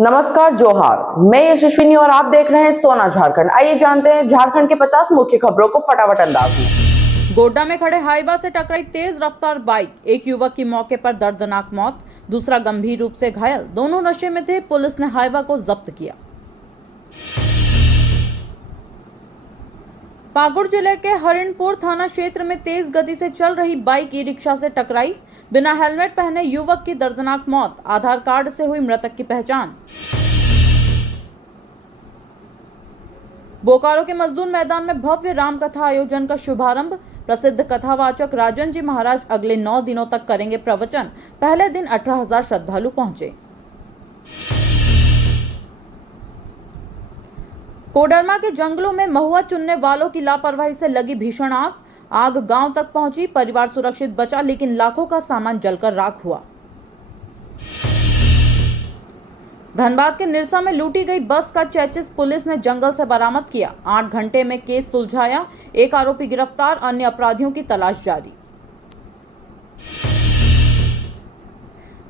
नमस्कार, जोहार। मैं यशस्विनी और आप देख रहे हैं सोना झारखंड। आइए जानते हैं झारखंड के 50 मुख्य खबरों को फटाफट अंदाज में। गोड्डा में खड़े हाईवा से टकराई तेज रफ्तार बाइक, एक युवक की मौके पर दर्दनाक मौत, दूसरा गंभीर रूप से घायल। दोनों नशे में थे। पुलिस ने हाईवा को जब्त किया। पाकुड़ जिले के हरिणपुर थाना क्षेत्र में तेज गति से चल रही बाइक ई रिक्शा से टकराई। बिना हेलमेट पहने युवक की दर्दनाक मौत। आधार कार्ड से हुई मृतक की पहचान। बोकारो के मजदूर मैदान में भव्य रामकथा आयोजन का शुभारंभ। प्रसिद्ध कथावाचक राजन जी महाराज अगले 9 दिनों तक करेंगे प्रवचन। पहले दिन 18,000 श्रद्धालु पहुंचे। कोडरमा के जंगलों में महुआ चुनने वालों की लापरवाही से लगी भीषण आग गांव तक पहुंची। परिवार सुरक्षित बचा, लेकिन लाखों का सामान जलकर राख हुआ। धनबाद के निरसा में लूटी गई बस का चेचिस पुलिस ने जंगल से बरामद किया। 8 घंटे में केस सुलझाया। एक आरोपी गिरफ्तार, अन्य अपराधियों की तलाश जारी।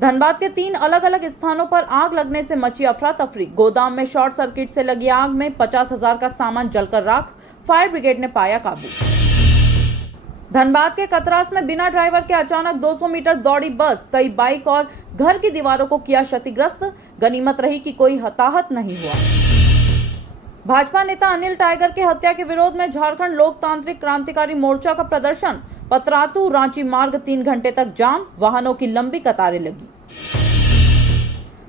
धनबाद के 3 अलग अलग स्थानों पर आग लगने से मची अफरा तफरी। गोदाम में शॉर्ट सर्किट से लगी आग में 50,000 का सामान जलकर राख। फायर ब्रिगेड ने पाया काबू। धनबाद के कतरास में बिना ड्राइवर के अचानक 200 मीटर दौड़ी बस, कई बाइक और घर की दीवारों को किया क्षतिग्रस्त। गनीमत रही कि कोई हताहत नहीं हुआ। भाजपा नेता अनिल टाइगर की हत्या के विरोध में झारखंड लोकतांत्रिक क्रांतिकारी मोर्चा का प्रदर्शन। पतरातू रांची मार्ग 3 घंटे तक जाम, वाहनों की लंबी कतारें लगी।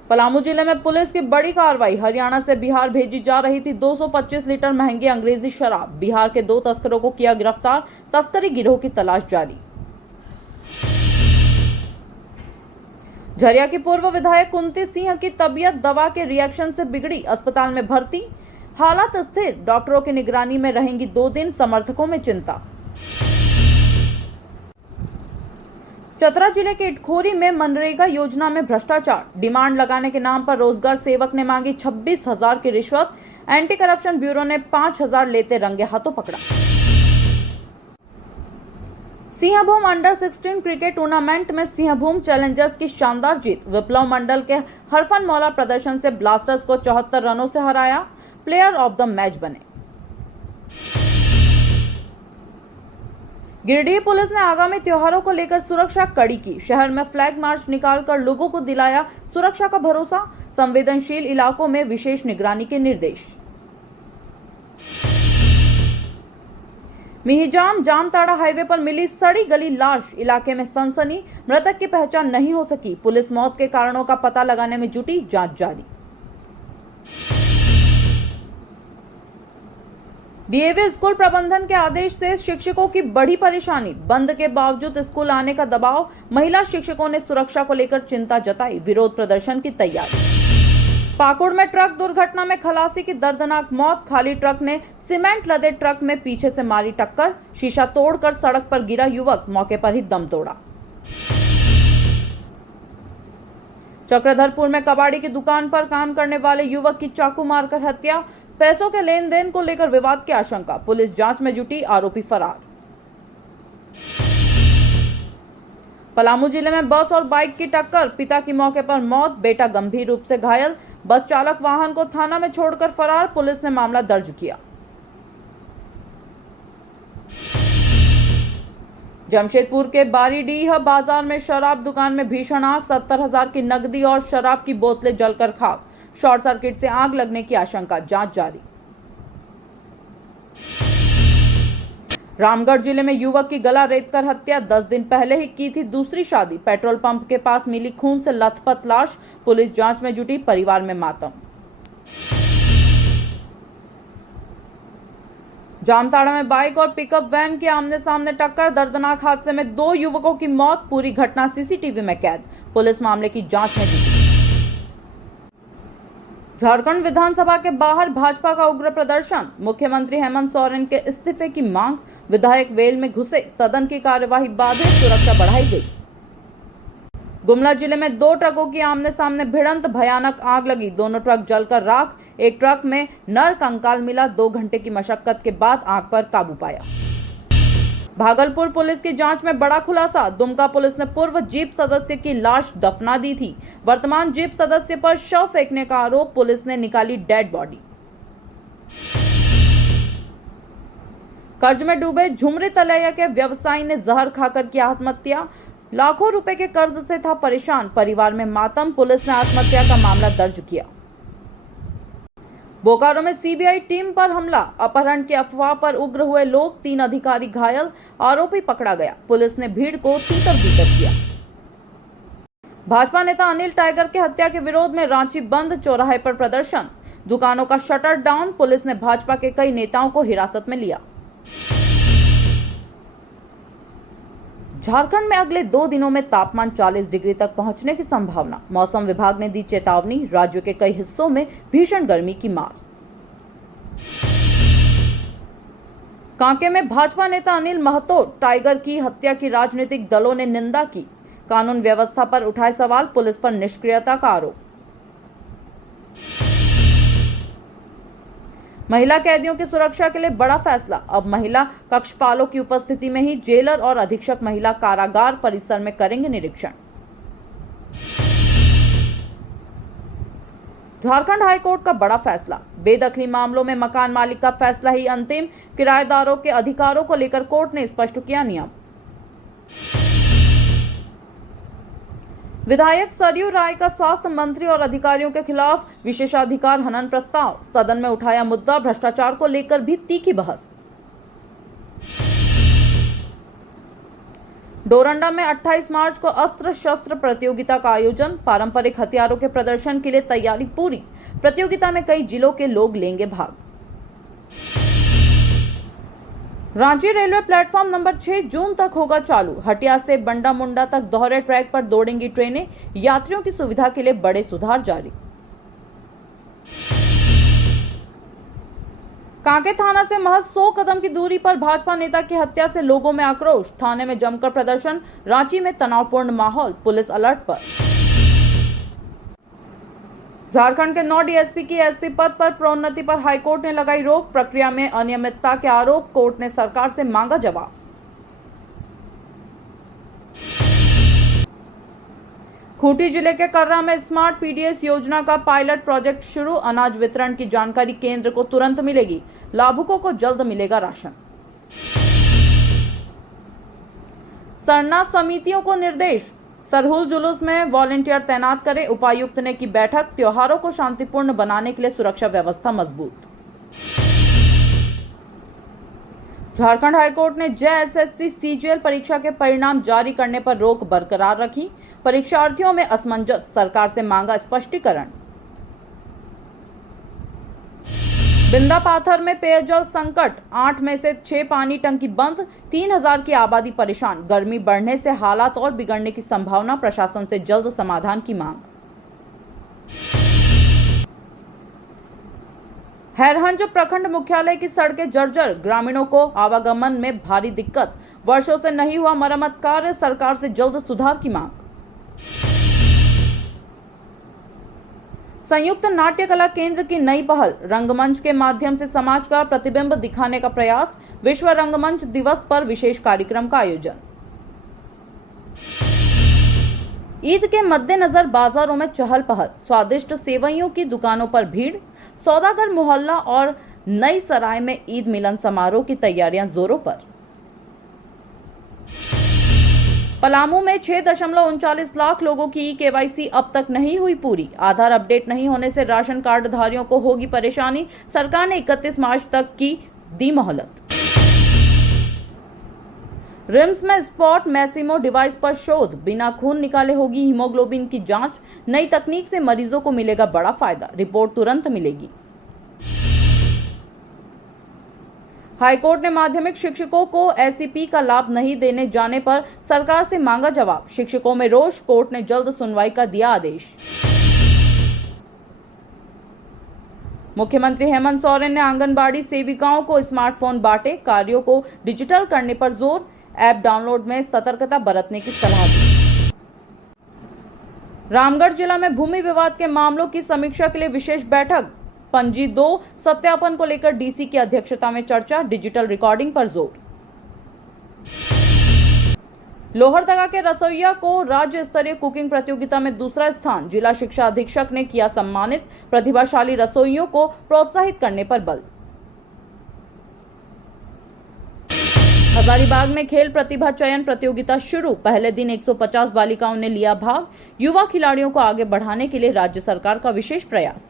पलामू जिले में पुलिस की बड़ी कार्रवाई। हरियाणा से बिहार भेजी जा रही थी 225 लीटर महंगी अंग्रेजी शराब। बिहार के 2 तस्करों को किया गिरफ्तार। तस्करी गिरोह की तलाश जारी। झरिया की पूर्व विधायक कुंती सिंह की तबीयत दवा के रिएक्शन से बिगड़ी, अस्पताल में भर्ती, हालत स्थिर। डॉक्टरों की निगरानी में रहेंगी 2 दिन, समर्थकों में चिंता। चतरा जिले के इटखोरी में मनरेगा योजना में भ्रष्टाचार। डिमांड लगाने के नाम पर रोजगार सेवक ने मांगी 26,000 की रिश्वत। एंटी करप्शन ब्यूरो ने 5,000 लेते रंगे हाथों पकड़ा। सिंहभूम अंडर 16 क्रिकेट टूर्नामेंट में सिंहभूम चैलेंजर्स की शानदार जीत। विप्लव मंडल के हरफनमौला प्रदर्शन से ब्लास्टर्स को 74 रनों से हराया। प्लेयर ऑफ द मैच बने। गिरिडीह पुलिस ने आगामी त्योहारों को लेकर सुरक्षा कड़ी की। शहर में फ्लैग मार्च निकालकर लोगों को दिलाया सुरक्षा का भरोसा। संवेदनशील इलाकों में विशेष निगरानी के निर्देश। मिहिजाम जामताड़ा हाईवे पर मिली सड़ी गली लाश, इलाके में सनसनी। मृतक की पहचान नहीं हो सकी। पुलिस मौत के कारणों का पता लगाने में जुटी, जांच जारी। डीएवी स्कूल प्रबंधन के आदेश से शिक्षकों की बड़ी परेशानी। बंद के बावजूद स्कूल आने का दबाव। महिला शिक्षकों ने सुरक्षा को लेकर चिंता जताई। विरोध प्रदर्शन की तैयारी। पाकुड़ में ट्रक दुर्घटना में खलासी की दर्दनाक मौत। खाली ट्रक ने सीमेंट लदे ट्रक में पीछे से मारी टक्कर। शीशा तोड़कर सड़क पर गिरा युवक, मौके पर ही दम तोड़ा। चक्रधरपुर में कबाड़ी की दुकान पर काम करने वाले युवक की चाकू मारकर हत्या। पैसों के लेन देन को लेकर विवाद की आशंका। पुलिस जांच में जुटी, आरोपी फरार। पलामू जिले में बस और बाइक की टक्कर, पिता की मौके पर मौत, बेटा गंभीर रूप से घायल। बस चालक वाहन को थाना में छोड़कर फरार। पुलिस ने मामला दर्ज किया। जमशेदपुर के बारीडीह बाजार में शराब दुकान में भीषण आग। 70,000 की नकदी और शराब की बोतलें जलकर खाक। शॉर्ट सर्किट से आग लगने की आशंका, जांच जारी। रामगढ़ जिले में युवक की गला रेतकर हत्या। 10 दिन पहले ही की थी दूसरी शादी। पेट्रोल पंप के पास मिली खून से लथपथ लाश। पुलिस जांच में जुटी, परिवार में मातम। जामताड़ा में बाइक और पिकअप वैन की आमने सामने टक्कर। दर्दनाक हादसे में 2 युवकों की मौत। पूरी घटना सीसीटीवी में कैद। पुलिस मामले की जांच में जुटी। झारखंड विधानसभा के बाहर भाजपा का उग्र प्रदर्शन। मुख्यमंत्री हेमंत सोरेन के इस्तीफे की मांग। विधायक वेल में घुसे, सदन की कार्यवाही बाधित, सुरक्षा बढ़ाई गई। गुमला जिले में 2 ट्रकों की आमने सामने भिड़ंत, भयानक आग लगी। दोनों ट्रक जलकर राख। एक ट्रक में नर कंकाल मिला। 2 घंटे की मशक्कत के बाद आग पर काबू पाया। भागलपुर पुलिस की जांच में बड़ा खुलासा। दुमका पुलिस ने पूर्व जीप सदस्य की लाश दफना दी थी। वर्तमान जीप सदस्य पर शव फेंकने का आरोप, पुलिस ने निकाली डेड बॉडी। कर्ज में डूबे झुमरी तलैया के व्यवसायी ने जहर खाकर की आत्महत्या। लाखों रुपए के कर्ज से था परेशान, परिवार में मातम, पुलिस ने आत्महत्या का मामला दर्ज किया। बोकारो में सीबीआई टीम पर हमला, अपहरण की अफवाह पर उग्र हुए लोग, 3 अधिकारी घायल, आरोपी पकड़ा गया। पुलिस ने भीड़ को तीतर-बीतर किया। भाजपा नेता अनिल टाइगर के हत्या के विरोध में रांची बंद, चौराहे पर प्रदर्शन, दुकानों का शटर डाउन, पुलिस ने भाजपा के कई नेताओं को हिरासत में लिया। झारखंड में अगले 2 दिनों में तापमान 40 डिग्री तक पहुंचने की संभावना, मौसम विभाग ने दी चेतावनी। राज्य के कई हिस्सों में भीषण गर्मी की मार। कांके में भाजपा नेता अनिल महतो टाइगर की हत्या की राजनीतिक दलों ने निंदा की। कानून व्यवस्था पर उठाए सवाल, पुलिस पर निष्क्रियता का आरोप। महिला कैदियों की सुरक्षा के लिए बड़ा फैसला, अब महिला कक्षपालों की उपस्थिति में ही जेलर और अधीक्षक महिला कारागार परिसर में करेंगे निरीक्षण। झारखंड हाईकोर्ट का बड़ा फैसला, बेदखली मामलों में मकान मालिक का फैसला ही अंतिम, किराएदारों के अधिकारों को लेकर कोर्ट ने स्पष्ट किया नियम। विधायक सरयू राय का स्वास्थ्य मंत्री और अधिकारियों के खिलाफ विशेषाधिकार हनन प्रस्ताव, सदन में उठाया मुद्दा, भ्रष्टाचार को लेकर भी तीखी बहस। डोरंडा में 28 मार्च को अस्त्र शस्त्र प्रतियोगिता का आयोजन, पारंपरिक हथियारों के प्रदर्शन के लिए तैयारी पूरी, प्रतियोगिता में कई जिलों के लोग लेंगे भाग। रांची रेलवे प्लेटफॉर्म नंबर 6 जून तक होगा चालू, हटिया से बंडा मुंडा तक दोहरे ट्रैक पर दौड़ेंगी ट्रेनें, यात्रियों की सुविधा के लिए बड़े सुधार जारी। कांके थाना से महज 100 कदम की दूरी पर भाजपा नेता की हत्या से लोगों में आक्रोश, थाने में जमकर प्रदर्शन, रांची में तनावपूर्ण माहौल, पुलिस अलर्ट पर। झारखंड के 9 डीएसपी की एसपी पद पर प्रोन्नति पर हाईकोर्ट ने लगाई रोक, प्रक्रिया में अनियमितता के आरोप, कोर्ट ने सरकार से मांगा जवाब। खूंटी जिले के कर्रा में स्मार्ट पीडीएस योजना का पायलट प्रोजेक्ट शुरू, अनाज वितरण की जानकारी केंद्र को तुरंत मिलेगी, लाभुकों को जल्द मिलेगा राशन। सरना समितियों को निर्देश, सरहुल जुलूस में वॉलंटियर तैनात करें, उपायुक्त ने की बैठक, त्योहारों को शांतिपूर्ण बनाने के लिए सुरक्षा व्यवस्था मजबूत। झारखंड हाईकोर्ट ने जेएसएससी सीजीएल परीक्षा के परिणाम जारी करने पर रोक बरकरार रखी, परीक्षार्थियों में असमंजस, सरकार से मांगा स्पष्टीकरण। बिंदा पाथर में पेयजल संकट, 8 में से 6 पानी टंकी बंद, 3000 की आबादी परेशान, गर्मी बढ़ने से हालात और बिगड़ने की संभावना, प्रशासन से जल्द समाधान की मांग। हैरहंज प्रखंड मुख्यालय की सड़कें जर्जर, ग्रामीणों को आवागमन में भारी दिक्कत, वर्षों से नहीं हुआ मरम्मत कार्य, सरकार से जल्द सुधार की मांग। संयुक्त नाट्य कला केंद्र की नई पहल, रंगमंच के माध्यम से समाज का प्रतिबिंब दिखाने का प्रयास, विश्व रंगमंच दिवस पर विशेष कार्यक्रम का आयोजन। ईद के मद्देनजर बाजारों में चहल पहल, स्वादिष्ट सेवइयों की दुकानों पर भीड़, सौदागर मोहल्ला और नई सराय में ईद मिलन समारोह की तैयारियां जोरों पर। पलामू में 6.39 लाख लोगों की केवाईसी अब तक नहीं हुई पूरी, आधार अपडेट नहीं होने से राशन कार्ड धारियों को होगी परेशानी, सरकार ने 31 मार्च तक की दी मोहलत। रिम्स में स्पॉट मैसिमो डिवाइस पर शोध, बिना खून निकाले होगी हीमोग्लोबिन की जांच, नई तकनीक से मरीजों को मिलेगा बड़ा फायदा, रिपोर्ट तुरंत मिलेगी। हाईकोर्ट ने माध्यमिक शिक्षकों को एसईपी का लाभ नहीं देने जाने पर सरकार से मांगा जवाब, शिक्षकों में रोष, कोर्ट ने जल्द सुनवाई का दिया आदेश। मुख्यमंत्री हेमंत सोरेन ने आंगनबाड़ी सेविकाओं को स्मार्टफोन बांटे, कार्यों को डिजिटल करने पर जोर, ऐप डाउनलोड में सतर्कता बरतने की सलाह दी। रामगढ़ जिला में भूमि विवाद के मामलों की समीक्षा के लिए विशेष बैठक, पंजी 2 सत्यापन को लेकर डीसी की अध्यक्षता में चर्चा, डिजिटल रिकॉर्डिंग पर जोर। लोहरदगा के रसोइया को राज्य स्तरीय कुकिंग प्रतियोगिता में दूसरा स्थान, जिला शिक्षा अधीक्षक ने किया सम्मानित। प्रतिभाशाली रसोइयों को प्रोत्साहित करने पर बल। हजारीबाग में खेल प्रतिभा चयन प्रतियोगिता शुरू। पहले दिन 150 बालिकाओं ने लिया भाग। युवा खिलाड़ियों को आगे बढ़ाने के लिए राज्य सरकार का विशेष प्रयास।